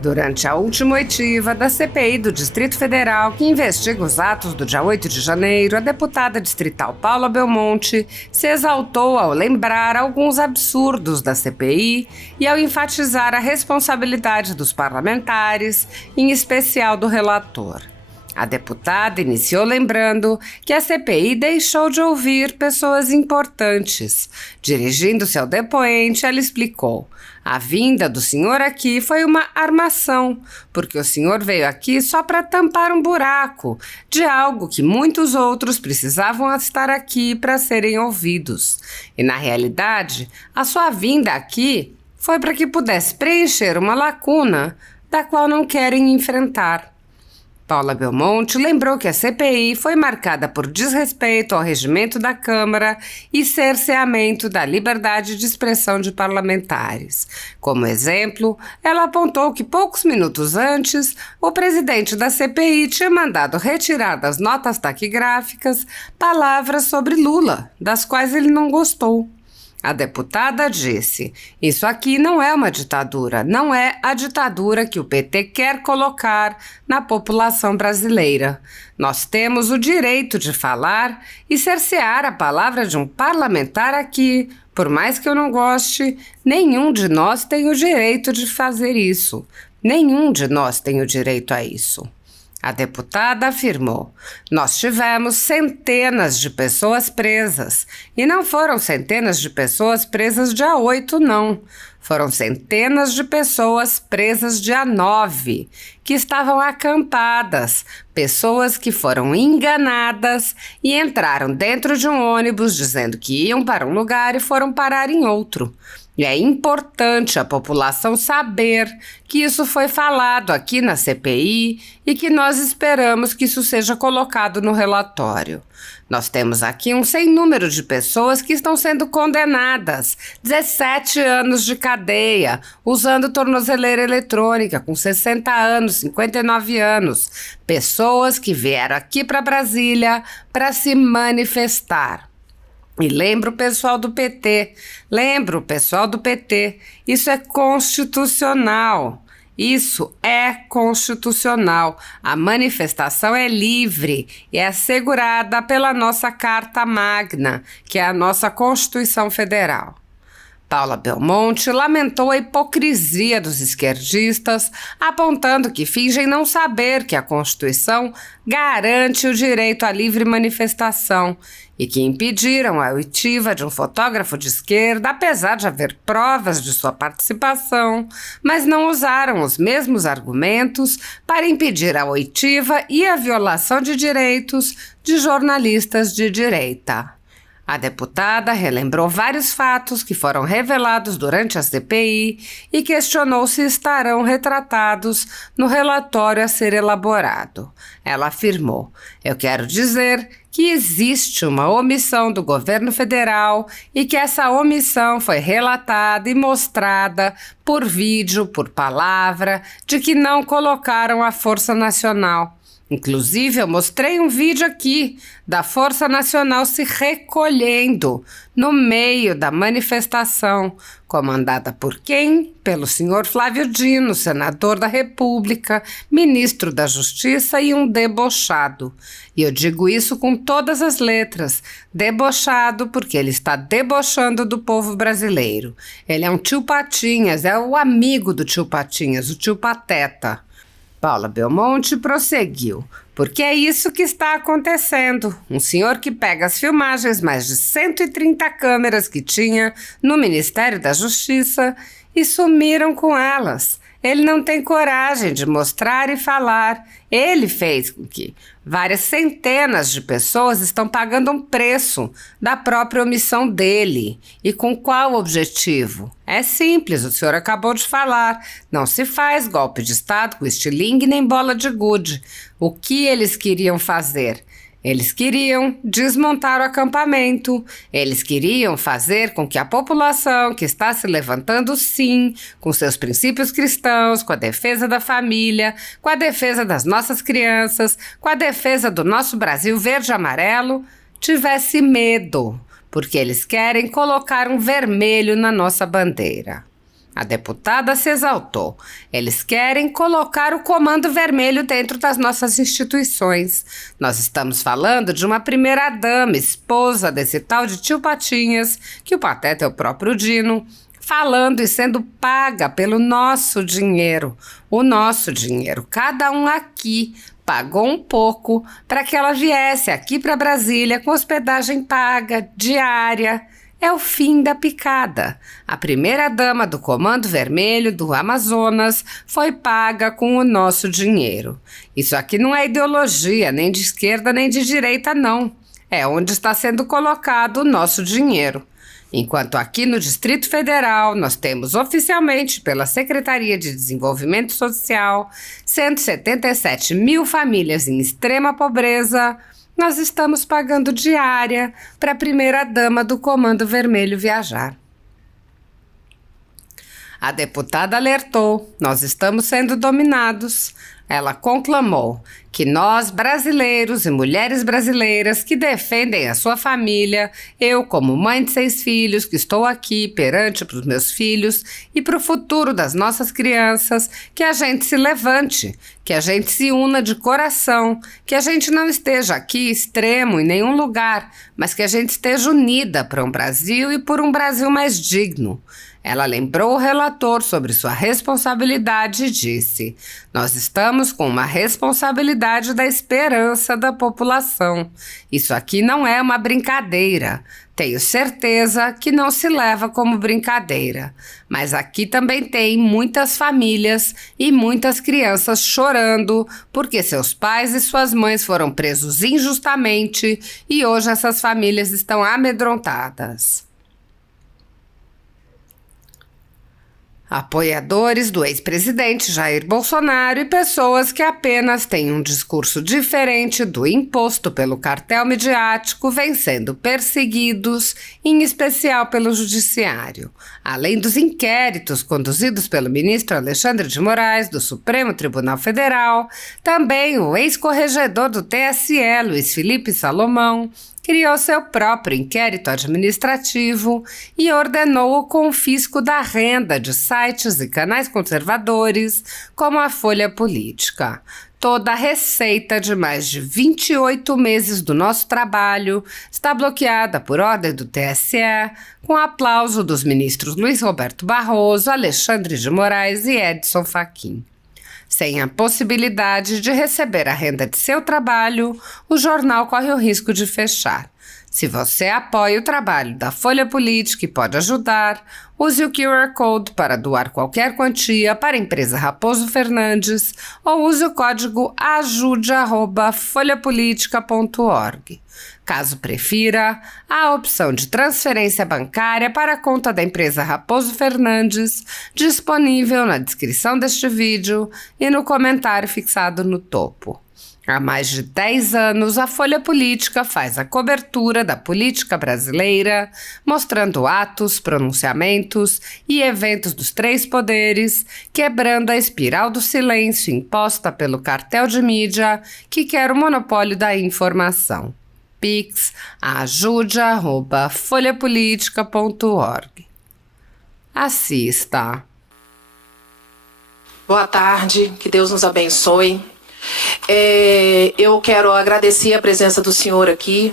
Durante a última oitiva da CPI do Distrito Federal, que investiga os atos do dia 8 de janeiro, a deputada distrital Paula Belmonte se exaltou ao lembrar alguns absurdos da CPI e ao enfatizar a responsabilidade dos parlamentares, em especial do relator. A deputada iniciou lembrando que a CPI deixou de ouvir pessoas importantes. Dirigindo-se ao depoente, ela explicou: a vinda do senhor aqui foi uma armação, porque o senhor veio aqui só para tampar um buraco de algo que muitos outros precisavam estar aqui para serem ouvidos. E, na realidade, a sua vinda aqui foi para que pudesse preencher uma lacuna da qual não querem enfrentar. Paula Belmonte lembrou que a CPI foi marcada por desrespeito ao regimento da Câmara e cerceamento da liberdade de expressão de parlamentares. Como exemplo, ela apontou que poucos minutos antes, o presidente da CPI tinha mandado retirar das notas taquigráficas palavras sobre Lula, das quais ele não gostou. A deputada disse: isso aqui não é uma ditadura, não é a ditadura que o PT quer colocar na população brasileira. Nós temos o direito de falar e cercear a palavra de um parlamentar aqui. Por mais que eu não goste, nenhum de nós tem o direito de fazer isso. Nenhum de nós tem o direito a isso. A deputada afirmou: nós tivemos centenas de pessoas presas. E não foram centenas de pessoas presas dia 8, não. Foram centenas de pessoas presas dia 9, que estavam acampadas, pessoas que foram enganadas e entraram dentro de um ônibus dizendo que iam para um lugar e foram parar em outro. E é importante a população saber que isso foi falado aqui na CPI e que nós esperamos que isso seja colocado no relatório. Nós temos aqui um sem número de pessoas que estão sendo condenadas, 17 anos de cadeia, usando tornozeleira eletrônica, com 60 anos, 59 anos. Pessoas que vieram aqui para Brasília para se manifestar. E lembra o pessoal do PT, isso é constitucional. Isso é constitucional. A manifestação é livre e é assegurada pela nossa Carta Magna, que é a nossa Constituição Federal. Paula Belmonte lamentou a hipocrisia dos esquerdistas, apontando que fingem não saber que a Constituição garante o direito à livre manifestação e que impediram a oitiva de um fotógrafo de esquerda, apesar de haver provas de sua participação, mas não usaram os mesmos argumentos para impedir a oitiva e a violação de direitos de jornalistas de direita. A deputada relembrou vários fatos que foram revelados durante a CPI e questionou se estarão retratados no relatório a ser elaborado. Ela afirmou: eu quero dizer que existe uma omissão do governo federal e que essa omissão foi relatada e mostrada por vídeo, por palavra, de que não colocaram a Força Nacional. Inclusive, eu mostrei um vídeo aqui da Força Nacional se recolhendo no meio da manifestação, comandada por quem? Pelo senhor Flávio Dino, senador da República, ministro da Justiça e um debochado. E eu digo isso com todas as letras, debochado, porque ele está debochando do povo brasileiro. Ele é um tio Patinhas, é o amigo do tio Patinhas, o tio Pateta. Paula Belmonte prosseguiu: porque é isso que está acontecendo. Um senhor que pega as filmagens, mais de 130 câmeras que tinha no Ministério da Justiça, e sumiram com elas. Ele não tem coragem de mostrar e falar. Ele fez com que várias centenas de pessoas estão pagando um preço da própria omissão dele. E com qual objetivo? É simples, o senhor acabou de falar. Não se faz golpe de Estado com estilingue nem bola de gude. O que eles queriam fazer? Eles queriam desmontar o acampamento, eles queriam fazer com que a população que está se levantando, sim, com seus princípios cristãos, com a defesa da família, com a defesa das nossas crianças, com a defesa do nosso Brasil verde e amarelo, tivesse medo, porque eles querem colocar um vermelho na nossa bandeira. A deputada se exaltou. Eles querem colocar o Comando Vermelho dentro das nossas instituições. Nós estamos falando de uma primeira-dama, esposa desse tal de tio Patinhas, que o pateta é o próprio Dino, falando e sendo paga pelo nosso dinheiro. O nosso dinheiro. Cada um aqui pagou um pouco para que ela viesse aqui para Brasília com hospedagem paga, diária. É o fim da picada. A primeira-dama do Comando Vermelho do Amazonas foi paga com o nosso dinheiro. Isso aqui não é ideologia, nem de esquerda nem de direita, não. É onde está sendo colocado o nosso dinheiro. Enquanto aqui no Distrito Federal nós temos oficialmente pela Secretaria de Desenvolvimento Social 177 mil famílias em extrema pobreza, nós estamos pagando diária para a primeira-dama do Comando Vermelho viajar. A deputada alertou: nós estamos sendo dominados. Ela conclamou que nós, brasileiros e mulheres brasileiras que defendem a sua família, eu, como mãe de 6 filhos, que estou aqui perante para os meus filhos e para o futuro das nossas crianças, que a gente se levante, que a gente se una de coração, que a gente não esteja aqui extremo em nenhum lugar, mas que a gente esteja unida para um Brasil e por um Brasil mais digno. Ela lembrou o relator sobre sua responsabilidade e disse: nós estamos com uma responsabilidade da esperança da população. Isso aqui não é uma brincadeira. Tenho certeza que não se leva como brincadeira. Mas aqui também tem muitas famílias e muitas crianças chorando porque seus pais e suas mães foram presos injustamente e hoje essas famílias estão amedrontadas. Apoiadores do ex-presidente Jair Bolsonaro e pessoas que apenas têm um discurso diferente do imposto pelo cartel midiático vêm sendo perseguidos, em especial pelo judiciário. Além dos inquéritos conduzidos pelo ministro Alexandre de Moraes do Supremo Tribunal Federal, também o ex-corregedor do TSE, Luiz Felipe Salomão, criou seu próprio inquérito administrativo e ordenou o confisco da renda de sites e canais conservadores, como a Folha Política. Toda a receita de mais de 28 meses do nosso trabalho está bloqueada por ordem do TSE, com aplauso dos ministros Luiz Roberto Barroso, Alexandre de Moraes e Edson Fachin. Sem a possibilidade de receber a renda de seu trabalho, o jornal corre o risco de fechar. Se você apoia o trabalho da Folha Política e pode ajudar, use o QR Code para doar qualquer quantia para a empresa Raposo Fernandes ou use o código ajude@folhapolitica.org. Caso prefira, há a opção de transferência bancária para a conta da empresa Raposo Fernandes, disponível na descrição deste vídeo e no comentário fixado no topo. Há mais de 10 anos, a Folha Política faz a cobertura da política brasileira, mostrando atos, pronunciamentos e eventos dos 3 poderes, quebrando a espiral do silêncio imposta pelo cartel de mídia que quer o monopólio da informação. Pix, ajude@folhapolitica.org. Assista. Boa tarde, que Deus nos abençoe. Eu quero agradecer a presença do senhor aqui.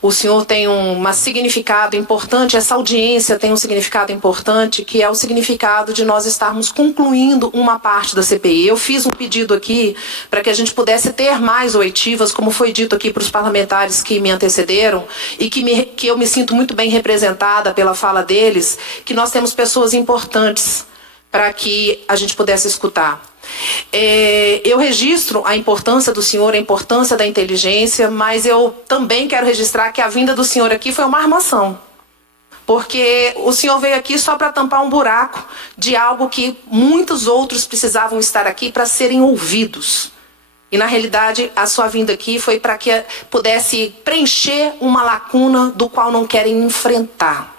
O senhor tem um significado importante, essa audiência tem um significado importante, que é o significado de nós estarmos concluindo uma parte da CPI. Eu fiz um pedido aqui para que a gente pudesse ter mais oitivas, como foi dito aqui para os parlamentares que me antecederam, e que eu me sinto muito bem representada pela fala deles, que nós temos pessoas importantes para que a gente pudesse escutar. Eu registro a importância do senhor, a importância da inteligência, mas eu também quero registrar que a vinda do senhor aqui foi uma armação. Porque o senhor veio aqui só para tampar um buraco de algo que muitos outros precisavam estar aqui para serem ouvidos. E na realidade a sua vinda aqui foi para que pudesse preencher uma lacuna do qual não querem enfrentar.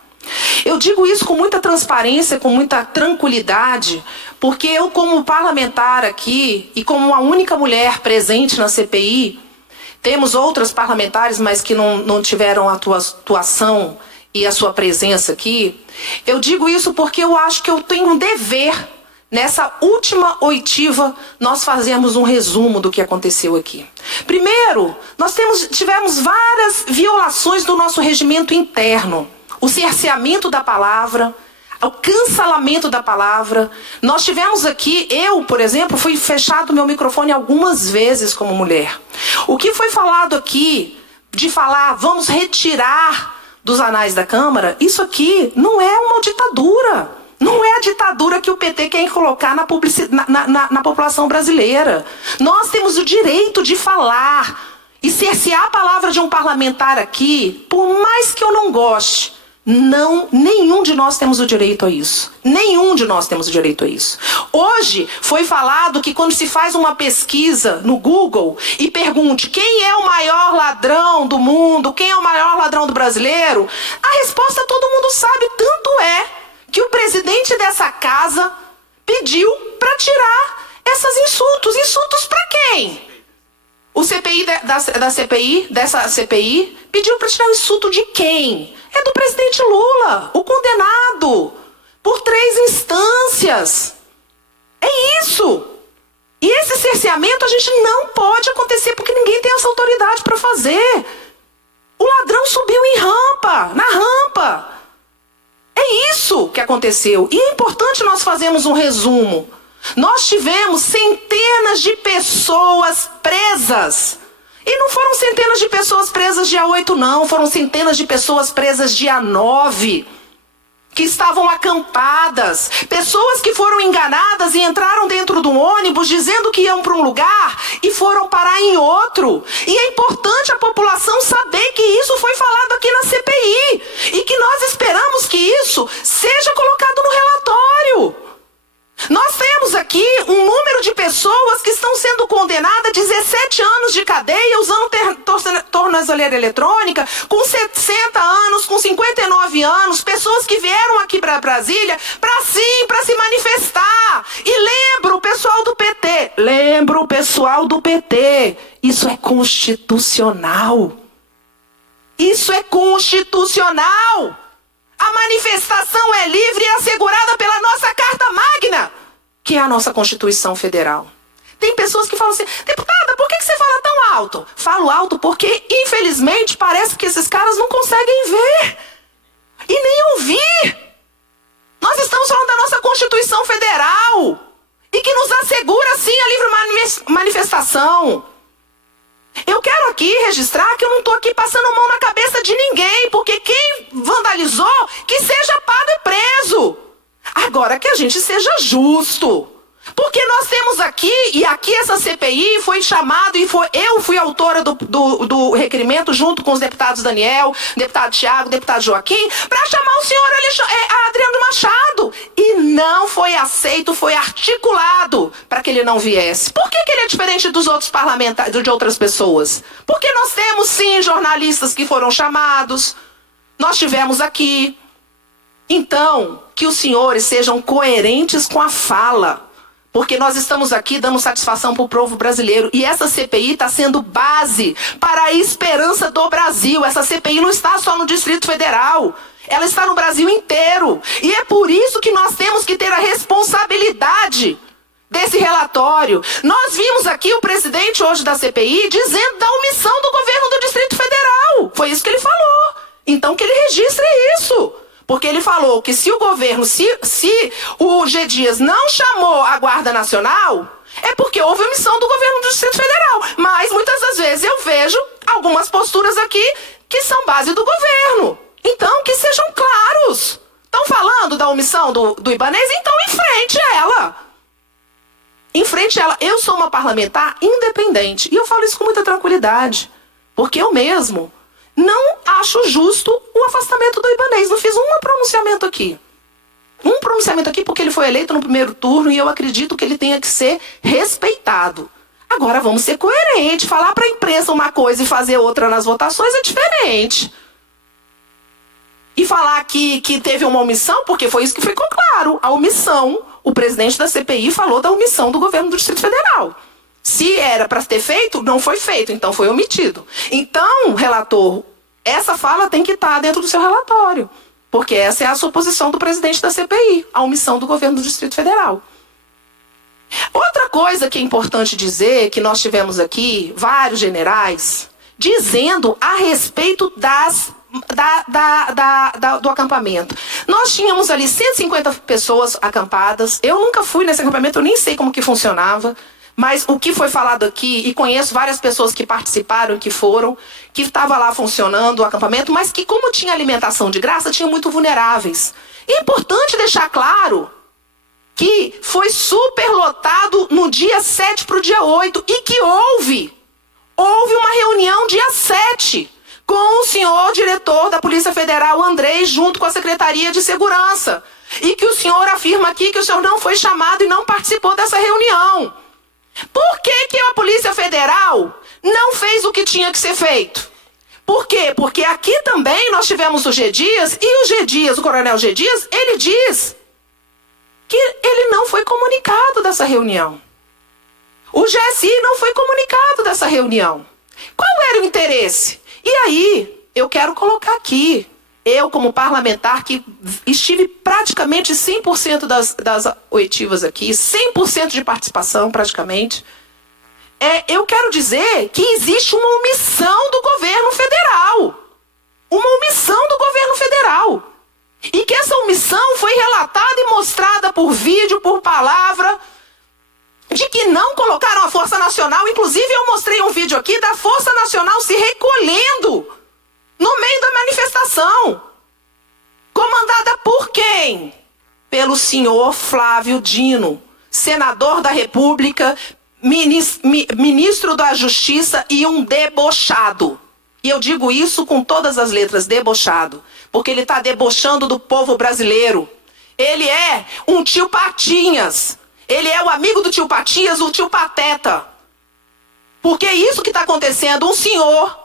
Eu digo isso com muita transparência, com muita tranquilidade, porque eu, como parlamentar aqui e como uma única mulher presente na CPI, temos outras parlamentares, mas que não tiveram atuação e a sua presença aqui, eu digo isso porque eu acho que eu tenho um dever, nessa última oitiva, nós fazermos um resumo do que aconteceu aqui. Primeiro, nós tivemos várias violações do nosso regimento interno. O cerceamento da palavra, o cancelamento da palavra. Nós tivemos aqui, eu, por exemplo, fui fechado meu microfone algumas vezes como mulher. O que foi falado aqui, de falar, vamos retirar dos anais da Câmara, isso aqui não é uma ditadura. Não é a ditadura que o PT quer colocar na população brasileira. Nós temos o direito de falar e cercear a palavra de um parlamentar aqui, por mais que eu não goste. Não, nenhum de nós temos o direito a isso. Nenhum de nós temos o direito a isso. Hoje foi falado que quando se faz uma pesquisa no Google e pergunte quem é o maior ladrão do mundo, quem é o maior ladrão do brasileiro, a resposta todo mundo sabe, tanto é que o presidente dessa casa pediu para tirar esses insultos. Insultos para quem? O CPI dessa CPI, pediu para tirar o insulto de quem? É do presidente Lula, o condenado por 3 instâncias. É isso. E esse cerceamento a gente não pode acontecer porque ninguém tem essa autoridade para fazer. O ladrão subiu em rampa, na rampa. É isso que aconteceu. E é importante nós fazermos um resumo. Nós tivemos centenas de pessoas presas. E não foram centenas de pessoas presas dia 8, não. Foram centenas de pessoas presas dia 9. Que estavam acampadas. Pessoas que foram enganadas e entraram dentro de um ônibus dizendo que iam para um lugar e foram parar em outro. E é importante a população saber que isso foi falado aqui na CPI. E que nós esperamos que isso seja colocado no relatório. Nós temos aqui um número de pessoas que estão sendo condenadas a 17 anos de cadeia usando tornozeleira eletrônica, com 60 anos, com 59 anos, pessoas que vieram aqui para Brasília para se manifestar. E lembro o pessoal do PT, isso é constitucional. Isso é constitucional. A manifestação é livre e assegurada pela nossa Carta Magna, que é a nossa Constituição Federal. Tem pessoas que falam assim, deputada, por que você fala tão alto? Falo alto porque, infelizmente, parece que esses caras não conseguem ver e nem ouvir. Nós estamos falando da nossa Constituição Federal e que nos assegura, sim, a livre manifestação. Eu quero aqui registrar que eu não estou aqui passando mão na cabeça de ninguém, porque quem vandalizou, que seja pago e preso. Agora que a gente seja justo. Porque nós temos aqui, e aqui essa CPI foi chamado, eu fui autora do requerimento, junto com os deputados Daniel, deputado Tiago, deputado Joaquim, para chamar o senhor Adriano Machado. E não foi aceito, foi articulado para que ele não viesse. Por que ele é diferente dos outros parlamentares, de outras pessoas? Porque nós temos, sim, jornalistas que foram chamados, nós tivemos aqui. Então, que os senhores sejam coerentes com a fala. Porque nós estamos aqui dando satisfação para o povo brasileiro. E essa CPI está sendo base para a esperança do Brasil. Essa CPI não está só no Distrito Federal. Ela está no Brasil inteiro. E é por isso que nós temos que ter a responsabilidade desse relatório. Nós vimos aqui o presidente hoje da CPI dizendo da omissão do governo do Distrito Federal. Foi isso que ele falou. Então que ele registre isso. Porque ele falou que se o governo, se o G. Dias não chamou a Guarda Nacional, é porque houve omissão do governo do Distrito Federal. Mas muitas das vezes eu vejo algumas posturas aqui que são base do governo. Então, que sejam claros. Estão falando da omissão do Ibanez? Então, enfrente ela. Enfrente ela. Eu sou uma parlamentar independente. E eu falo isso com muita tranquilidade. Porque eu mesmo não acho justo o afastamento do Ibanez. Não fiz um pronunciamento aqui. Um pronunciamento aqui porque ele foi eleito no primeiro turno e eu acredito que ele tenha que ser respeitado. Agora vamos ser coerentes. Falar para a imprensa uma coisa e fazer outra nas votações é diferente. E falar que teve uma omissão, porque foi isso que ficou claro. A omissão, o presidente da CPI falou da omissão do governo do Distrito Federal. Se era para ter feito, não foi feito, então foi omitido. Então, relator, Essa fala tem que estar dentro do seu relatório, porque essa é a suposição do presidente da CPI, a omissão do governo do Distrito Federal. Outra coisa que é importante dizer, que nós tivemos aqui vários generais dizendo a respeito do acampamento. Nós tínhamos ali 150 pessoas acampadas. Eu nunca fui nesse acampamento, eu nem sei como que funcionava. Mas o que foi falado aqui, e conheço várias pessoas que participaram, que foram, que estava lá funcionando o acampamento, mas que como tinha alimentação de graça, tinha muito vulneráveis. É importante deixar claro que foi superlotado no dia 7 para o dia 8 e que houve uma reunião dia 7 com o senhor diretor da Polícia Federal, Andrei, junto com a Secretaria de Segurança. E que o senhor afirma aqui que o senhor não foi chamado e não participou dessa reunião. Por que a Polícia Federal não fez o que tinha que ser feito? Por quê? Porque aqui também nós tivemos o G. Dias, e o G. Dias, o coronel G. Dias, ele diz que ele não foi comunicado dessa reunião. O GSI não foi comunicado dessa reunião. Qual era o interesse? E aí, eu quero colocar aqui, eu como parlamentar que estive praticamente 100% das oitivas aqui, 100% de participação praticamente, eu quero dizer que existe uma omissão do governo federal. Uma omissão do governo federal. E que essa omissão foi relatada e mostrada por vídeo, por palavra, de que não colocaram a Força Nacional. Inclusive eu mostrei um vídeo aqui da Força Nacional se recolhendo no meio da manifestação. Comandada por quem? Pelo senhor Flávio Dino, senador da República, ministro da Justiça e um debochado. E eu digo isso com todas as letras, debochado. Porque ele está debochando do povo brasileiro. Ele é um tio Patinhas. Ele é o amigo do tio Patinhas, o tio Pateta. Porque é isso que está acontecendo. Um senhor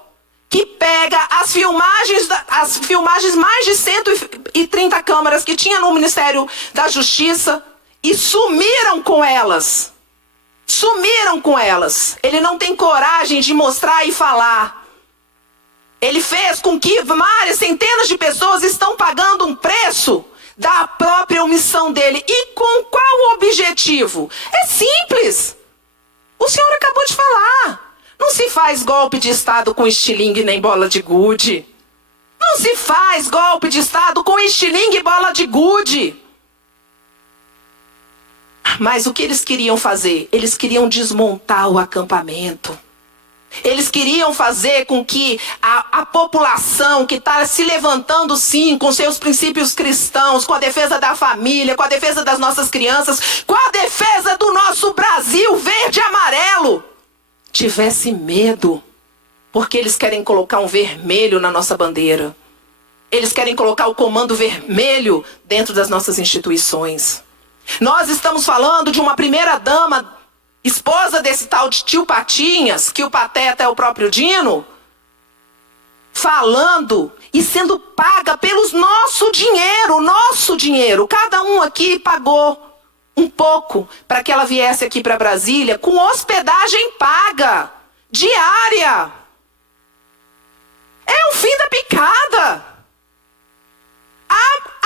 que pega as filmagens mais de 130 câmaras que tinha no Ministério da Justiça e sumiram com elas. Sumiram com elas. Ele não tem coragem de mostrar e falar. Ele fez com que várias centenas de pessoas estão pagando um preço da própria omissão dele. E com qual objetivo? É simples. O senhor acabou de falar. Não se faz golpe de Estado com estilingue nem bola de gude. Não se faz golpe de Estado com estilingue e bola de gude. Mas o que eles queriam fazer? Eles queriam desmontar o acampamento. Eles queriam fazer com que a população que está se levantando sim com seus princípios cristãos, com a defesa da família, com a defesa das nossas crianças, com a defesa do nosso Brasil verde e amarelo, tivesse medo, porque eles querem colocar um vermelho na nossa bandeira. Eles querem colocar o comando vermelho dentro das nossas instituições. Nós estamos falando de uma primeira-dama, esposa desse tal de tio Patinhas, que o Pateta é o próprio Dino, falando e sendo paga pelo nosso dinheiro. Cada um aqui pagou um pouco para que ela viesse aqui para Brasília com hospedagem paga, diária. É o fim da picada.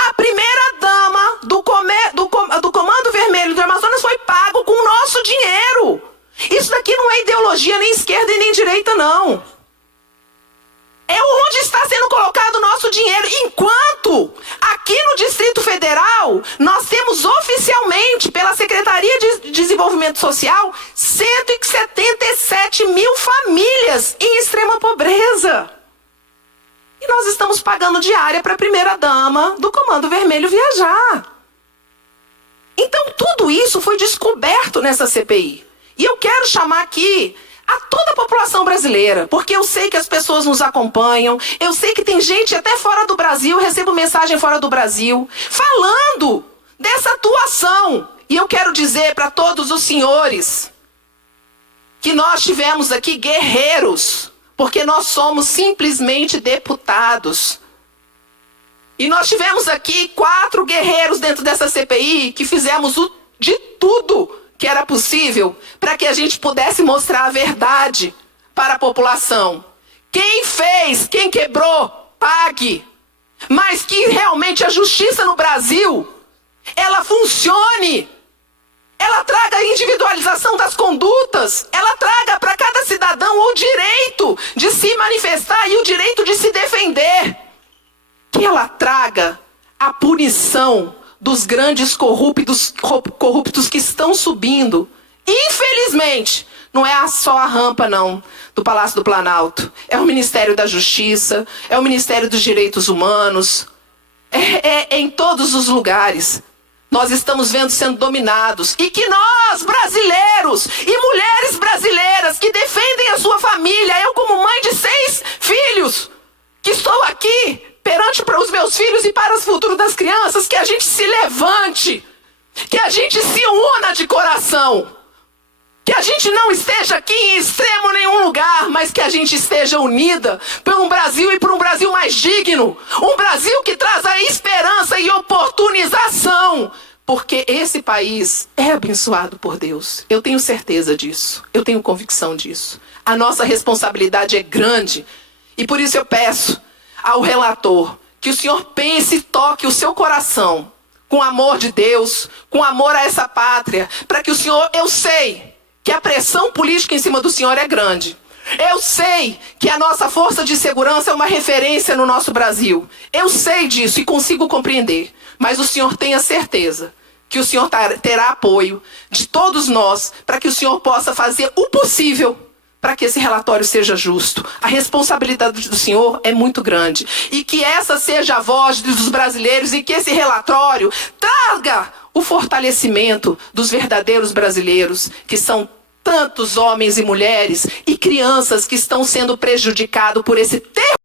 A primeira-dama do Comando Vermelho do Amazonas foi pago com o nosso dinheiro. Isso daqui não é ideologia nem esquerda e nem direita, não. É onde está sendo colocado o nosso dinheiro. Enquanto aqui no Distrito Federal, nós temos oficialmente, pela Secretaria de Desenvolvimento Social, 177 mil famílias em extrema pobreza. E nós estamos pagando diária para a primeira-dama do Comando Vermelho viajar. Então, tudo isso foi descoberto nessa CPI. E eu quero chamar aqui a toda a população brasileira, porque eu sei que as pessoas nos acompanham, eu sei que tem gente até fora do Brasil, eu recebo mensagem fora do Brasil, falando dessa atuação. E eu quero dizer para todos os senhores que nós tivemos aqui guerreiros, porque nós somos simplesmente deputados. E nós tivemos aqui 4 guerreiros dentro dessa CPI que fizemos de tudo que era possível para que a gente pudesse mostrar a verdade para a população. Quem fez, quem quebrou, pague. Mas que realmente a justiça no Brasil, ela funcione. Ela traga a individualização das condutas. Ela traga para cada cidadão o direito de se manifestar e o direito de se defender. Que ela traga a punição dos grandes corruptos que estão subindo. Infelizmente, não é só a rampa, não, do Palácio do Planalto. É o Ministério da Justiça, é o Ministério dos Direitos Humanos. É em todos os lugares. Nós estamos vendo sendo dominados. E que nós, brasileiros e mulheres brasileiras que defendem a sua família, eu como mãe de 6 filhos, que estou aqui perante para os meus filhos e para o futuro das crianças, que a gente se levante, que a gente se una de coração, que a gente não esteja aqui em extremo nenhum lugar, mas que a gente esteja unida por um Brasil e por um Brasil mais digno, um Brasil que traz a esperança e oportunização, porque esse país é abençoado por Deus. Eu tenho certeza disso, eu tenho convicção disso. A nossa responsabilidade é grande e por isso eu peço ao relator que o senhor pense e toque o seu coração com amor de Deus, com amor a essa pátria, para que o senhor, eu sei que a pressão política em cima do senhor é grande. Eu sei que a nossa força de segurança é uma referência no nosso Brasil. Eu sei disso e consigo compreender. Mas o senhor tenha certeza que o senhor terá apoio de todos nós para que o senhor possa fazer o possível para que esse relatório seja justo. A responsabilidade do senhor é muito grande. E que essa seja a voz dos brasileiros e que esse relatório traga o fortalecimento dos verdadeiros brasileiros, que são tantos homens e mulheres e crianças que estão sendo prejudicados por esse terror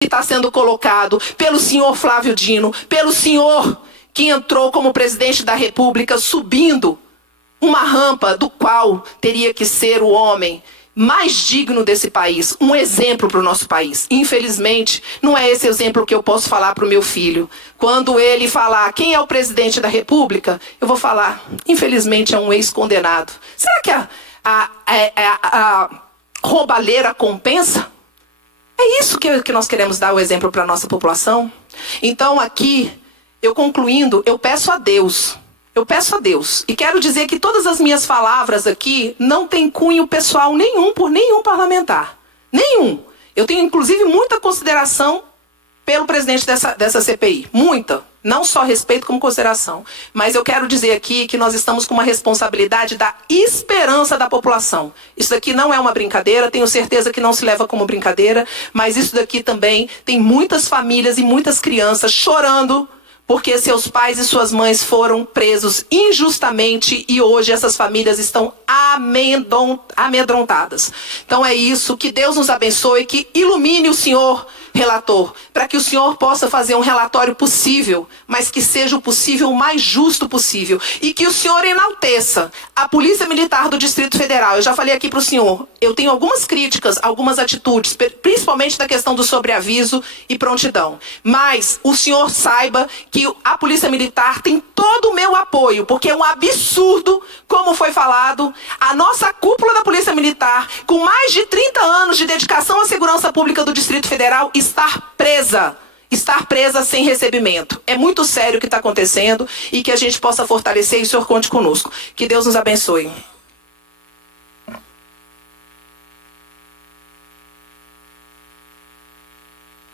que está sendo colocado pelo senhor Flávio Dino, pelo senhor que entrou como presidente da República subindo uma rampa do qual teria que ser o homem mais digno desse país, um exemplo para o nosso país. Infelizmente, não é esse exemplo que eu posso falar para o meu filho. Quando ele falar quem é o presidente da República, eu vou falar, infelizmente é um ex-condenado. Será que a roubalheira compensa? É isso que nós queremos dar o exemplo para a nossa população? Então aqui, eu concluindo, eu peço a Deus, e quero dizer que todas as minhas palavras aqui não têm cunho pessoal nenhum por nenhum parlamentar. Nenhum. Eu tenho, inclusive, muita consideração pelo presidente dessa CPI. Muita. Não só respeito como consideração. Mas eu quero dizer aqui que nós estamos com uma responsabilidade da esperança da população. Isso daqui não é uma brincadeira, tenho certeza que não se leva como brincadeira, mas isso daqui também tem muitas famílias e muitas crianças chorando porque seus pais e suas mães foram presos injustamente e hoje essas famílias estão amedrontadas. Então é isso, que Deus nos abençoe, que ilumine o senhor relator, para que o senhor possa fazer um relatório possível, mas que seja o possível, o mais justo possível, e que o senhor enalteça a Polícia Militar do Distrito Federal. Eu já falei aqui para o senhor, eu tenho algumas críticas, algumas atitudes, principalmente da questão do sobreaviso e prontidão, mas o senhor saiba que a Polícia Militar tem todo o meu apoio, porque é um absurdo, como foi falado, a nossa cúpula da Polícia Militar, com mais de 30 anos de dedicação à segurança pública do Distrito Federal, estar presa sem recebimento. É muito sério o que está acontecendo e que a gente possa fortalecer e o senhor conte conosco. Que Deus nos abençoe.